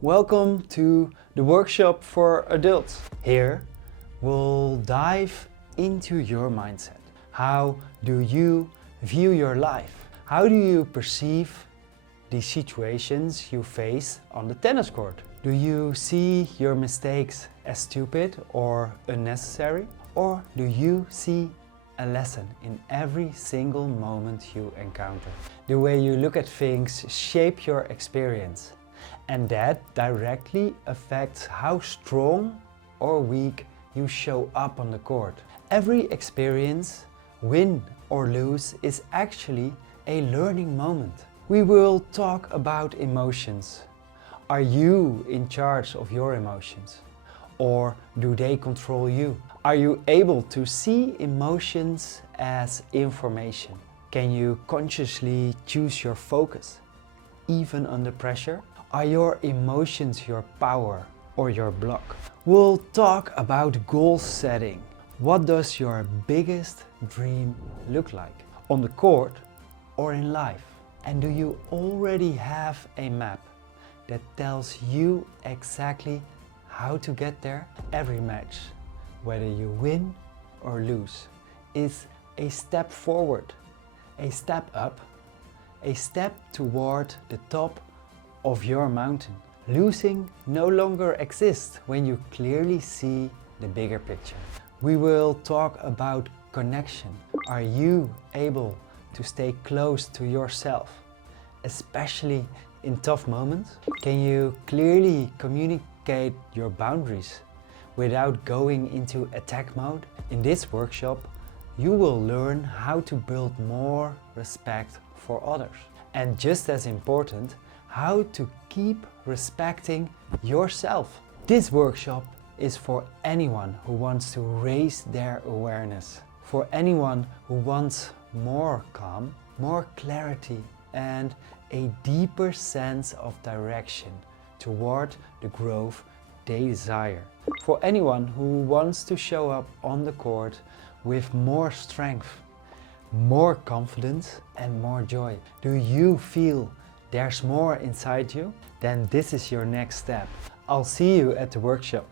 Welcome to the workshop for adults. Here we'll dive into your mindset. How do you view your life? How do you perceive the situations you face on the tennis court? Do you see your mistakes as stupid or unnecessary? Or do you see a lesson in every single moment you encounter? The way you look at things shape your experience, and that directly affects how strong or weak you show up on the court. Every experience, win or lose, is actually a learning moment. We will talk about emotions. Are you in charge of your emotions? Or do they control you? Are you able to see emotions as information? Can you consciously choose your focus, even under pressure? Are your emotions your power or your block? We'll talk about goal setting. What does your biggest dream look like? On the court or in life? And do you already have a map that tells you exactly how to get there? Every match, whether you win or lose, is a step forward, a step up, a step toward the top of your mountain. Losing no longer exists when you clearly see the bigger picture. We will talk about connection. Are you able to stay close to yourself, especially in tough moments? Can you clearly communicate your boundaries without going into attack mode? In this workshop, you will learn how to build more respect for others. And just as important, how to keep respecting yourself. This workshop is for anyone who wants to raise their awareness, for anyone who wants more calm, more clarity, and a deeper sense of direction toward the growth they desire. For anyone who wants to show up on the court with more strength, more confidence, and more joy. Do you feel there's more inside you? Then this is your next step. I'll see you at the workshop.